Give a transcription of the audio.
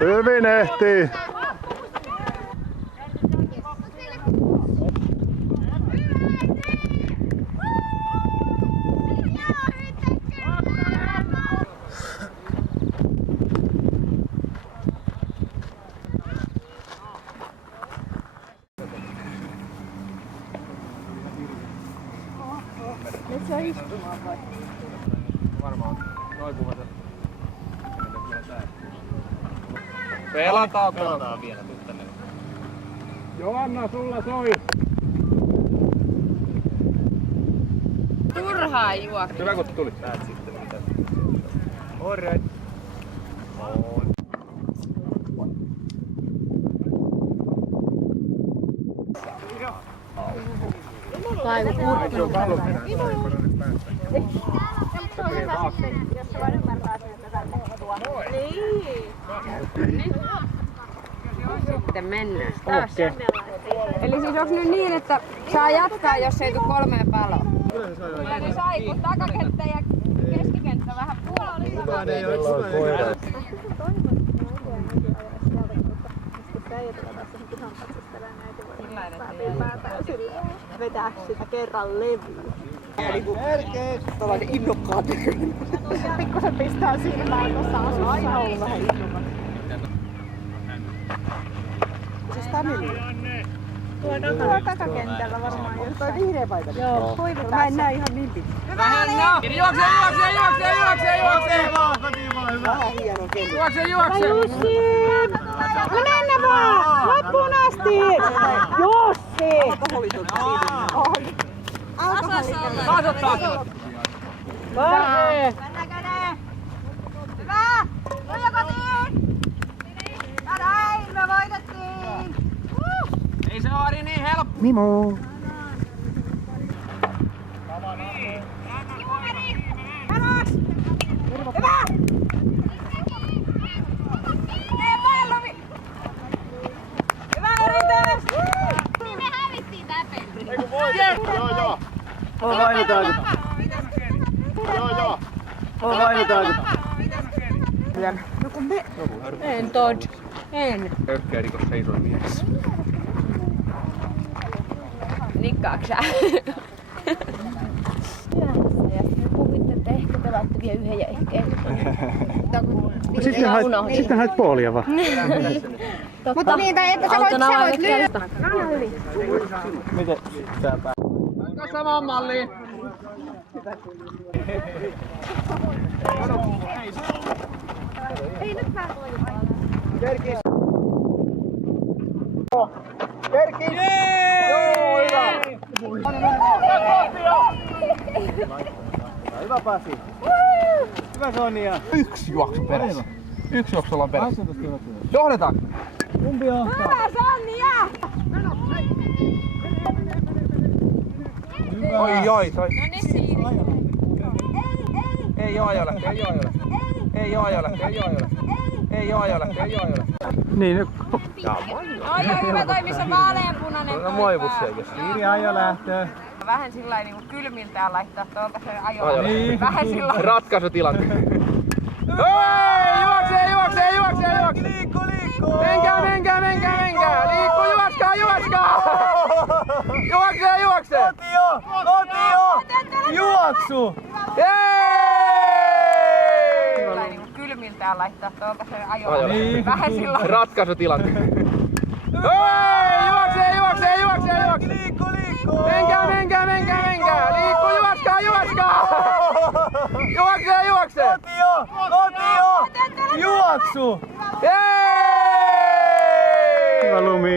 Hyvin ehtii. Nyt se on istumaan vai? Varmaan noin puhutaan. Pelataan vielä tänne. Joanna, sulla soi! Turhaa juoksu. Hyvä kun tulit. Näet sitten mitä. Alright. Laiva kurkkunut. Sitten mennään taas. Eli siis onks nyt niin, että saa jatkaa, jos ei tule 3 paloa? Kyllä ne sai, kun takakenttä ja keskikenttä vähän puolella. Kukaan ei oo koira. Vetääks sitä kerran levyyn? Tällainen innokkaat. Pikkusen pistää silmään tuossa asussa. Aina ollut vähän innokkaat. Siis Tamili? Tuolla takakentällä varmaan. Toi vihreä paita. Joo. Mä en näe ihan niin pitkä. Hyvä Hanna! Juoksee! Vähän hieno keli. Juoksee! Jussi! No mennä vaan! Loppuun asti! Jussi! Alkoholitonta oli. Alkoholitonta. Taas. Varre! Mennäänkö ne? Hyvä! Nuija kotiin! Ja näin, me voitettiin! Ei se ole niin helppo. Mimo! Vamos! Hyvä! Ei pallovi! Hyvä yritys! Niin me hävittiin tää peli. Eiku voitettu? Joo. Mua vainotaan. Joo. Mua vainotaan. No kun me... En Todd. En. Ökkä rikos seisoi mielessä. Nikkaaks sä? Ja sitten puhuitte, että ehkä pelaatte vielä yhden ja ehkä Sitten hait puolia vaan. Mutta niin, tai että sä voit lyödä. Miten tää pää? Samaan malliin. Ei nyt mä Kerkis! Joo, hyvä! Hyvä Pasi. Hyvä Sonja. Yksi juoksu perässä. Yksi juoksu ollaan perässä. Johdetaan! Kumpi johtaa? Hyvä Sonja! Oi, toi. No niin siinä. Ei oo ajoille. Niin, nyt. Oi hyvä toi, missä vaaleanpunainen toi Moivusseikin. Viiri ajo lähtee. vähän sillä niinku kylmiltään laittaa tuolta sen ajoa. Niin. Vähän sillä Ratkaisutilanne. Juokse! Liikku! Menkää! Liikku, juoskaa! Juokse! Kotio! Juoksu! sillä niinku kylmiltään laittaa tuolta sen ajoa. Niin. Vähän sillä Ratkaisutilanne. Juokse! Liikku! Menkää! Liikku, juoskaa! Juokse! Kotio! Juoksu! Jee! Hyvä lumi.